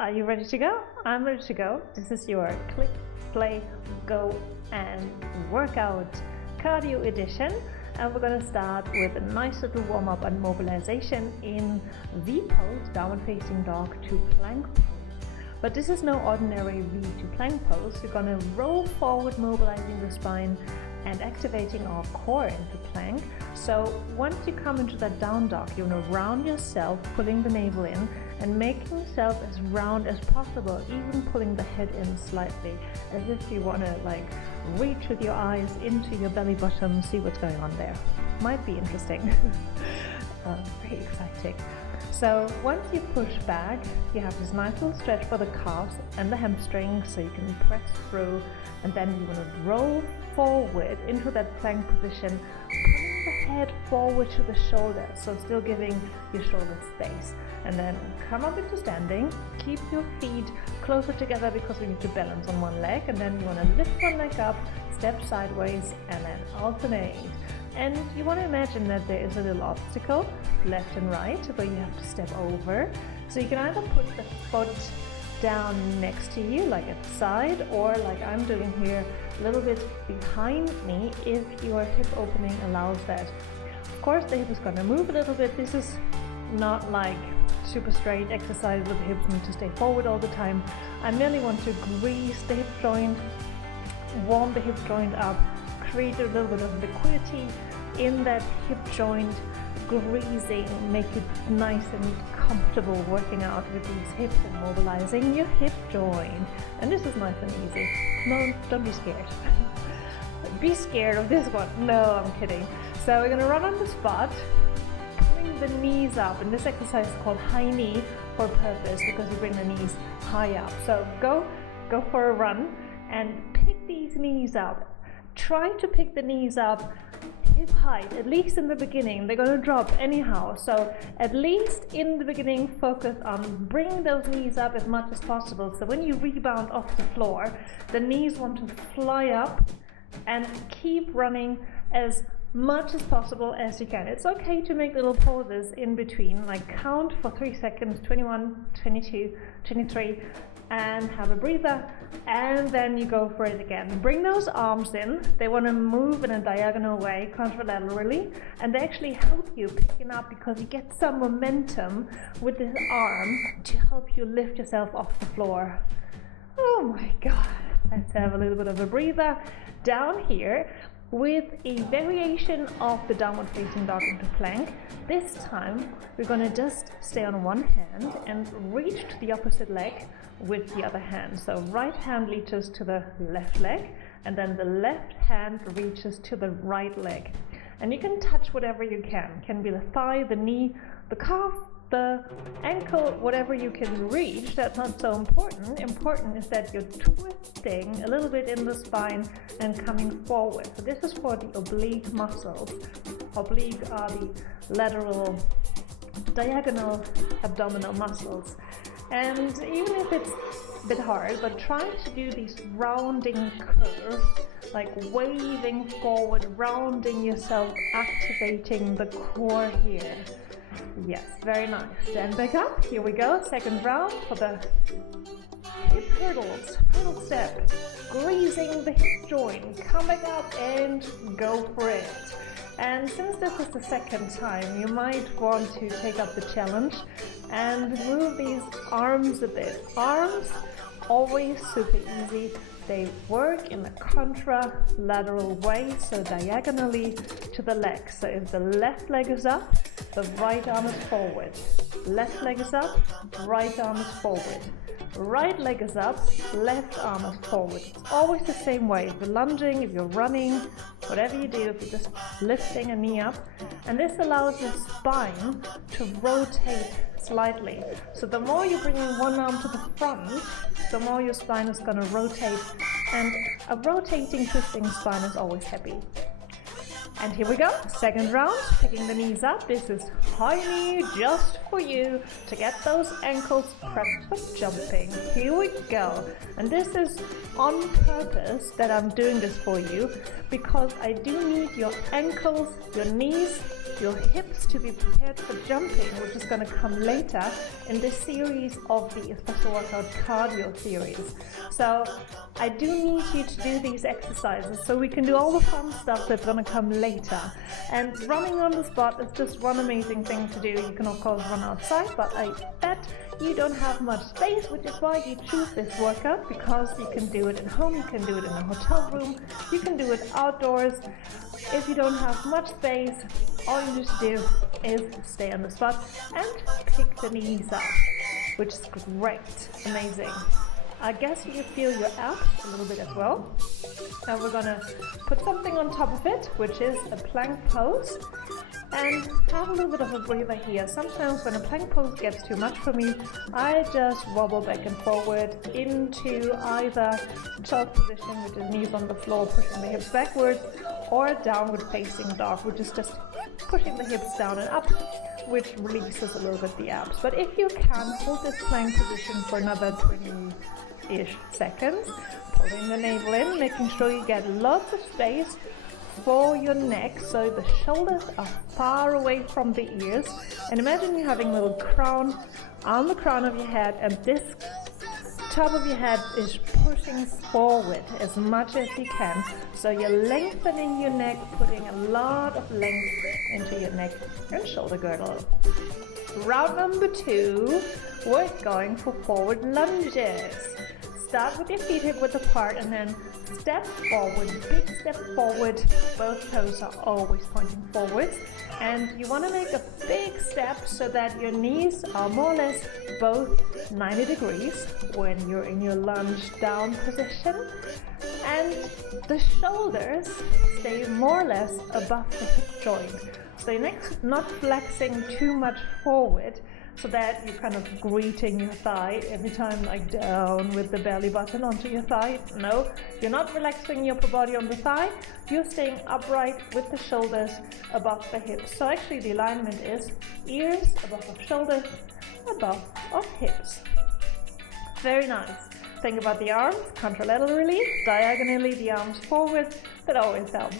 Are you ready to go? I'm ready to go. This is your click, play, go and workout cardio edition. And we're going to start with a nice little warm-up and mobilization in V pose, downward facing dog to plank pose. But this is no ordinary V to plank pose. You're going to roll forward, mobilizing the spine and activating our core into plank. So once you come into that down dog, you want to round yourself, pulling the navel in and making yourself as round as possible, even pulling the head in slightly, as if you want to like reach with your eyes into your belly button, see what's going on there. Might be interesting. Very exciting. So once you push back, you have this nice little stretch for the calves and the hamstrings, so you can press through, and then you want to roll forward into that plank position, pulling the head forward to the shoulder, so still giving your shoulder space. And then come up into standing, keep your feet closer together because we need to balance on one leg, and then you want to lift one leg up, step sideways and then alternate. And you want to imagine that there is a little obstacle left and right where you have to step over. So you can either put the foot down next to you like at the side, or like I'm doing here, a little bit behind me if your hip opening allows that. Of course the hip is going to move a little bit. This is not like super straight exercise with the hips need to stay forward all the time. I merely want to grease the hip joint, warm the hip joint up, create a little bit of liquidity in that hip joint, greasing, make it nice and comfortable working out with these hips and mobilizing your hip joint. And this is nice and easy. No, don't be scared. Be scared of this one. No, I'm kidding. So we're going to run on the spot, pulling the knees up, and this exercise is called high knee for purpose because you bring the knees high up. So go for a run and pick these knees up. Try to pick the knees up hip height, at least in the beginning. They're going to drop anyhow, so at least in the beginning focus on bringing those knees up as much as possible, so when you rebound off the floor the knees want to fly up, and keep running as much as possible as you can. It's okay to make little pauses in between, like count for 3 seconds, 21, 22, 23, and have a breather, and then you go for it again. Bring those arms in. They want to move in a diagonal way, contralaterally, and they actually help you picking up because you get some momentum with this arm to help you lift yourself off the floor. Oh my God. Let's have a little bit of a breather down here with a variation of the downward facing dog into plank. This time we're going to just stay on one hand and reach to the opposite leg with the other hand. So right hand reaches to the left leg, and then the left hand reaches to the right leg. And you can touch whatever you can. It can be the thigh, the knee, the calf, the ankle, whatever you can reach. That's not so important. Important is that you're twisting a little bit in the spine and coming forward. So this is for the oblique muscles. Oblique are the lateral, diagonal abdominal muscles. And even if it's a bit hard, but try to do these rounding curves, like waving forward, rounding yourself, activating the core here. Yes, very nice. Stand back up. Here we go. Second round for the hip hurdles. Hurdle step. Greasing the hip joint. Come back up and go for it. And since this is the second time, you might want to take up the challenge and move these arms a bit. Arms, always super easy. They work in a contralateral way, so diagonally to the leg. So if the left leg is up, the right arm is forward. Left leg is up, right arm is forward. Right leg is up, left arm is forward. It's always the same way. If you're lunging, if you're running, whatever you do, if you're just lifting a knee up. And this allows your spine to rotate slightly. So the more you bring in one arm to the front, the more your spine is going to rotate. And a rotating, twisting spine is always happy. And here we go, second round, picking the knees up. This is high knee just for you to get those ankles prepped for jumping. Here we go. And this is on purpose that I'm doing this for you, because I do need your ankles, your knees your hips to be prepared for jumping, which is going to come later in this series of the Espresso workout cardio series. So I do need you to do these exercises so we can do all the fun stuff that's going to come later. And running on the spot is just one amazing thing to do. You can of course run outside, but I bet you don't have much space, which is why you choose this workout, because you can do it at home, you can do it in a hotel room, you can do it outdoors. If you don't have much space, all you need to do is stay on the spot and pick the knees up, which is great, amazing. I guess you feel your abs a little bit as well. Now we're gonna put something on top of it, which is a plank pose, and have a little bit of a breather here. Sometimes when a plank pose gets too much for me, I just wobble back and forward into either child position, which is knees on the floor, pushing the hips backwards, or downward facing dog, which is just pushing the hips down and up, which releases a little bit the abs. But if you can, hold this plank position for another 20-ish seconds, pulling the navel in, making sure you get lots of space for your neck, so the shoulders are far away from the ears. And imagine you having a little crown on the crown of your head, and this top of your head is pushing forward as much as you can. So you're lengthening your neck, putting a lot of length into your neck and shoulder girdle. Round number 2, we're going for forward lunges. Start with your feet hip width apart and then step forward, big step forward. Both toes are always pointing forwards. And you want to make a big step so that your knees are more or less both 90 degrees when you're in your lunge down position. And the shoulders stay more or less above the hip joint. So you're not flexing too much forward, so that you're kind of greeting your thigh every time, like down with the belly button onto your thigh. No, you're not relaxing your upper body on the thigh, you're staying upright with the shoulders above the hips. So actually the alignment is ears above of shoulders, above of hips. Very nice. Think about the arms, contralaterally, diagonally, the arms forward. That always helps.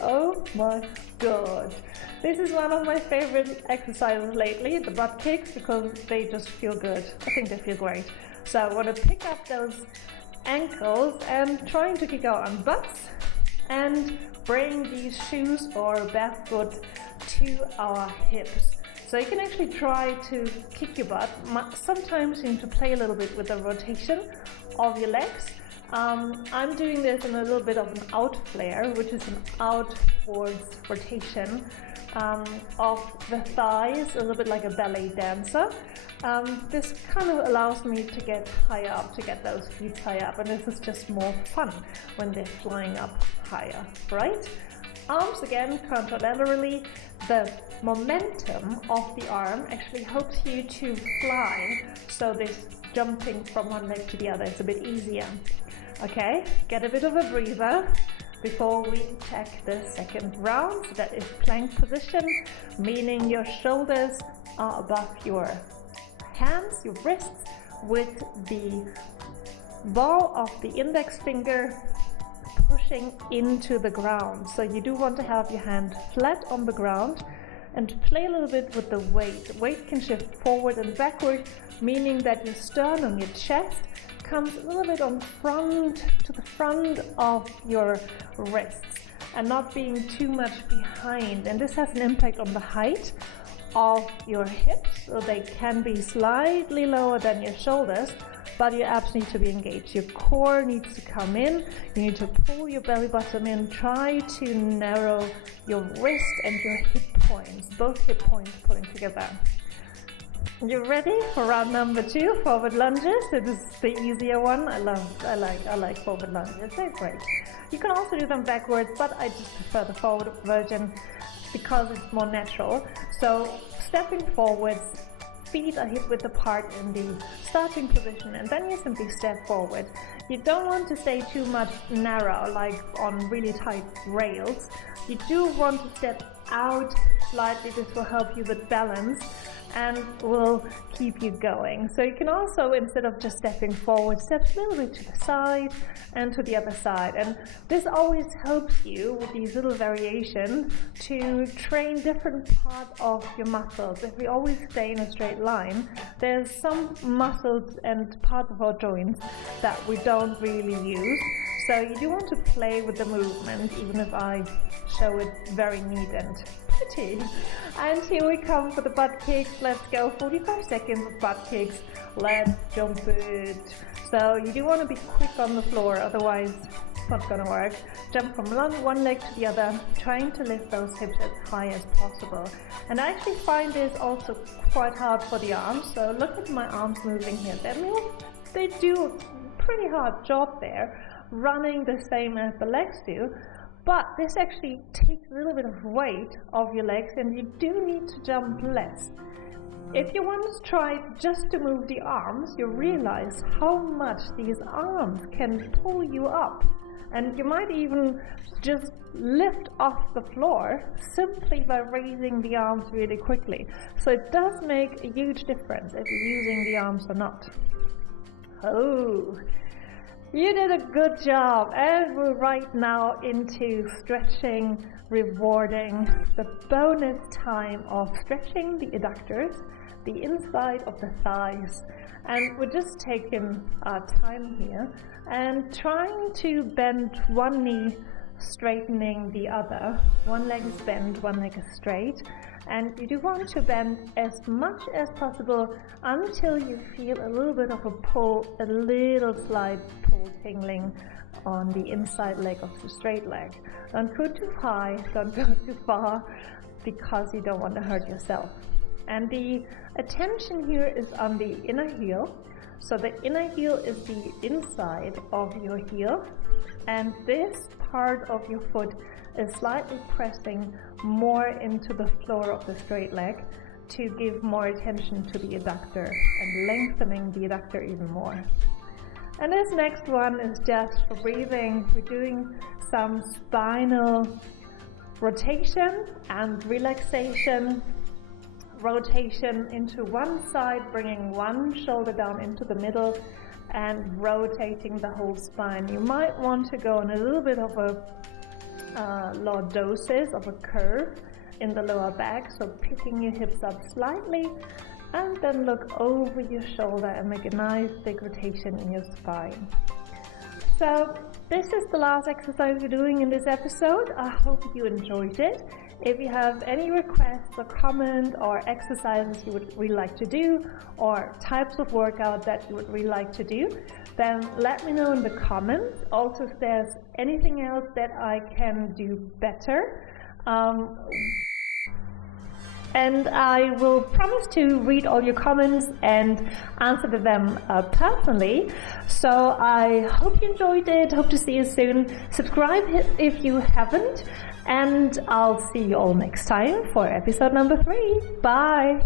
Oh my god. This is one of my favorite exercises lately, the butt kicks, because they just feel good. I think they feel great. So I want to pick up those ankles and trying to kick out on butts and bring these shoes or barefoot to our hips. So you can actually try to kick your butt. Sometimes you need to play a little bit with the rotation of your legs. I'm doing this in a little bit of an out flare, which is an outwards rotation of the thighs, a little bit like a ballet dancer. This kind of allows me to get higher up, to get those feet higher up, and this is just more fun when they're flying up higher, right? Arms again, contralaterally. The momentum of the arm actually helps you to fly, so this jumping from one leg to the other is a bit easier. Okay, get a bit of a breather before we take the second round. So that is plank position, meaning your shoulders are above your hands, your wrists, with the ball of the index finger pushing into the ground. So you do want to have your hand flat on the ground and play a little bit with the weight. The weight can shift forward and backward, meaning that your sternum, your chest, comes a little bit on front, to the front of your wrists and not being too much behind. And this has an impact on the height of your hips, so they can be slightly lower than your shoulders, but your abs need to be engaged. Your core needs to come in. You need to pull your belly button in. Try to narrow your wrist and your hip points, both hip points pulling together. You ready for round number 2, forward lunges? It is the easier one. I like forward lunges. They're great. You can also do them backwards, but I just prefer the forward version because it's more natural. So stepping forwards, feet are hip width apart in the starting position, and then you simply step forward. You don't want to stay too much narrow, like on really tight rails. You do want to step out slightly. This will help you with balance. and will keep you going. So you can also, instead of just stepping forward, step a little bit to the side and to the other side. And this always helps you with these little variations to train different parts of your muscles. If we always stay in a straight line, there's some muscles and parts of our joints that we don't really use. So you do want to play with the movement, even if I show it very neat and pretty. And here we come for the butt kicks. Let's go 45 seconds of butt kicks. Let's jump it. So you do want to be quick on the floor, otherwise it's not going to work. Jump from one leg to the other, trying to lift those hips as high as possible. And I actually find this also quite hard for the arms. So look at my arms moving here. They do a pretty hard job there, running the same as the legs do. But this actually takes a little bit of weight off your legs, and you do need to jump less. If you want to try just to move the arms, you realize how much these arms can pull you up. And you might even just lift off the floor simply by raising the arms really quickly. So it does make a huge difference if you're using the arms or not. Oh, you did a good job. And we're right now into stretching, rewarding the bonus time of stretching the adductors, the inside of the thighs. And we're just taking our time here and trying to bend one knee, straightening the other. One leg is bent, one leg is straight. And you do want to bend as much as possible until you feel a little bit of a pull, a little slight pull tingling on the inside leg of the straight leg. Don't go too high, don't go too far, because you don't want to hurt yourself. And the attention here is on the inner heel. So the inner heel is the inside of your heel, and this part of your foot is slightly pressing more into the floor of the straight leg to give more attention to the adductor and lengthening the adductor even more. And this next one is just for breathing. We're doing some spinal rotation and relaxation. Rotation into one side, bringing one shoulder down into the middle and rotating the whole spine. You might want to go on a little bit of a lordosis, of a curve in the lower back, so picking your hips up slightly and then look over your shoulder and make a nice big rotation in your spine. So this is the last exercise we're doing in this episode. I hope you enjoyed it. If you have any requests or comments or exercises you would really like to do, or types of workout that you would really like to do, then let me know in the comments. Also, if there's anything else that I can do better. And I will promise to read all your comments and answer to them personally. So I hope you enjoyed it. Hope to see you soon. Subscribe if you haven't. And I'll see you all next time for episode number 3. Bye!